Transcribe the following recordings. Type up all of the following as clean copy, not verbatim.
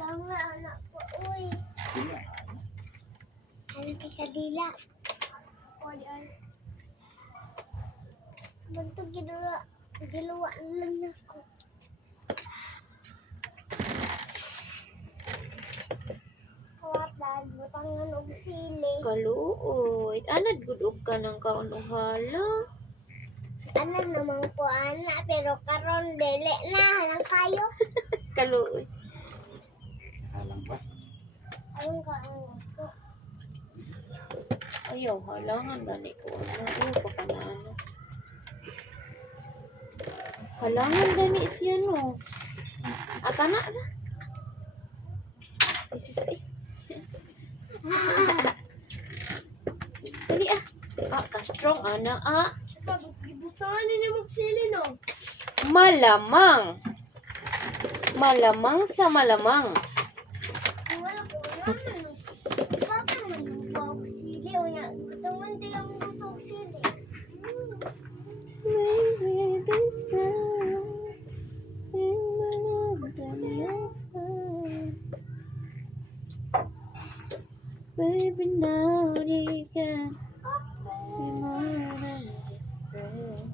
Lang na anak ko, uy. Anak ko sa dila. Oy, ay. Bantog giluwa lang na ko. Kawalan, butangan og sili. Kaluoy. Anad gud ka ng kaunuhala. Ano naman po, anak, pero karon dili na, hanang kayo. Kaluoy. Halang ba? Ayun ka, ano ko. Ayaw, halangan gani ko. Ayaw pa ka na ano. Halangan gani siya no. Aka na ba? Isis eh. Dali ah. Ah, ka-strong ana ah. Saka, gibutangan ni magsili, no? Malamang. Malamang sa malamang. Wala ko, wala no. Papa naman yung bawang sili, o yan. Butangan din ang butong sili. Maybe this time in my love baby now you can be more than just friend.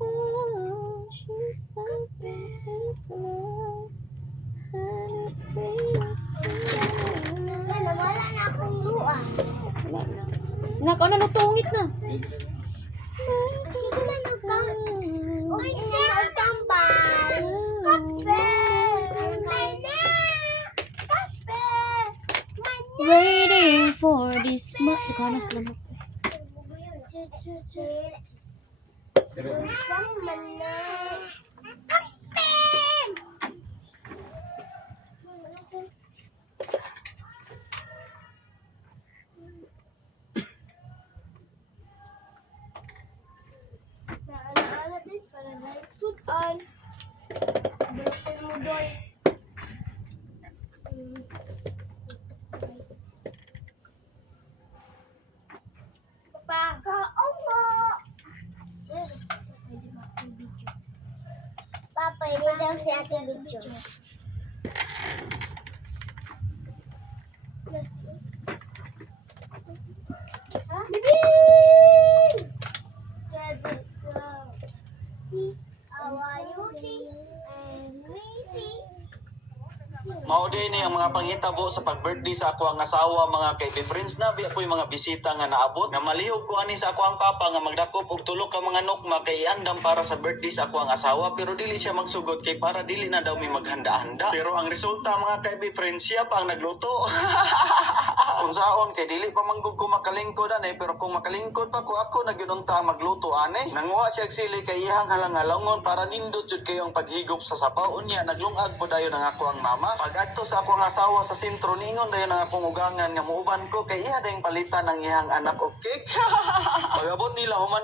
Oh, she's so love and it feels so Wala, wala na akong luha. wala na. Nak, ano natungit na? Sige na nagtambal. Uy, nagtambal. Kape. Manda. Kape. Manda. Waiting for this kanas lang ako. Isang manda. Kape. Naala-ala din para naikutan. Broken mo doy. Papa, kaupo. Papa, hindi daw si ate video. Bibi! See how you see and we see. Mao din ni ang mga panghitabo sa pag-birthday sa ako ang asawa, mga kay friends na biya po'y mga bisita nga naabot na malihog ko ani sa ako ang papa nga magdakop og tulo ka mga nukma kay andam para sa birthday sa ako ang asawa, pero dili siya magsugod kay para dili na daw may maghanda-handa. Pero ang resulta mga kay friends, siya pa ang nagluto. Kung saon kay dili pa manggug ko makalingkod ani, pero kung makalingkod pa ko ako nagyununta magluto ani. Nanguha siya og sili kay iyang halang-halangon para nindot jud kayo ang paghigop sa sapaw unya. Naglungag po dayon ang ako ang mama. Pag-adto sa akong asawa sa sentro, ningon dayon ang akong ugangan nga muuban ko kay iya dayong palitan ng iyang anak og cake. Pag-abot nila human